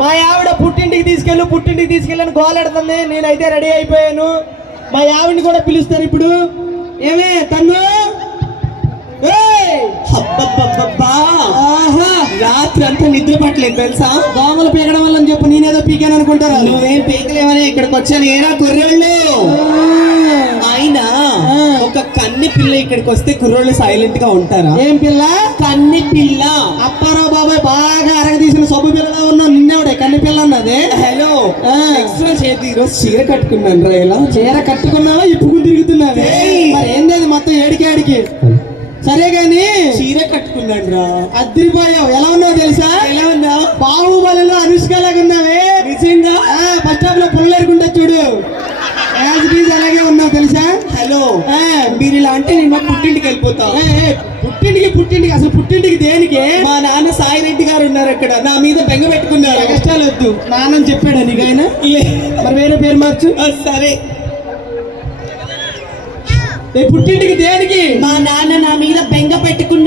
మా ఆవిడ పుట్టింటికి తీసుకెళ్ళు పుట్టింటికి తీసుకెళ్ళని గోలెడుతుంది నేనైతే రెడీ అయిపోయాను. మా ఆవిడని కూడా పిలుస్తారు ఇప్పుడు. ఏమే తన్ను? ఏయ్! అబ్బబ్బబ్బబ్బా! ఆహా! రాత్రి అంతా నిద్ర పట్టలేదు తెలుసా? దోమలు పీకడం వల్ల అని చెప్పి నేనేదో పీకాను అనుకుంటారా? నువ్వేం పీకలేవని ఇక్కడికి వచ్చాను. ఏరా కుర్రోళ్ళు? అయినా ఆ. ఒక కన్ని పిల్ల ఇక్కడికి వస్తే కుర్రోళ్ళు సైలెంట్గా ఉంటారా? ఏం పిల్ల? కన్ని పిల్ల. అప్పారావు బాబాయ్ బాగా అరగదీసిన సబ్బు పిల్లగా ఉన్నావు నిన్నేవిడే కన్ని పిల్ల అన్నది హలో. ఎక్స్ట్రా చేతి ఈరోజు చీర కట్టుకున్నాను రా ఇలా చీర కట్టుకున్నావా? ఇప్పుకుని తిరుగుతున్నావే! మరి ఏంది అది మొత్తం ఏడికి ఏడికి. సరే గాని చీర కట్టుకున్నాను రా. అద్దరిపోయావు ఎలా ఉన్నావు తెలుసా? ఎలా ఉన్నా బాహుబలిలో అనుష్క లాగా ఉన్నావే. నిజంగా? బస్ స్టాప్లో పుల్లలు ఎరుకుంటా చూడు. యాజ్ బీజ్ అలాగే ఉన్నావు తెలుసా? హలో మీరు ఇలా అంటే నేను పుట్టింటికి వెళ్ళిపోతా ఏ, ఏ, పుట్టింటికి పుట్టింటికి అసలు పుట్టింటికి దేనికి? అక్కడ. నా మీద బెంగ పెట్టుకున్నాడు కష్టాలు వద్దు. నానని చెప్పాడు నీకు ఆయన? మరి వేరే పేరు మార్చు. సరే. రేపు పుట్టింటికి దేనికి? మా నాన్న నా మీద బెంగ పెట్టుకున్నాడు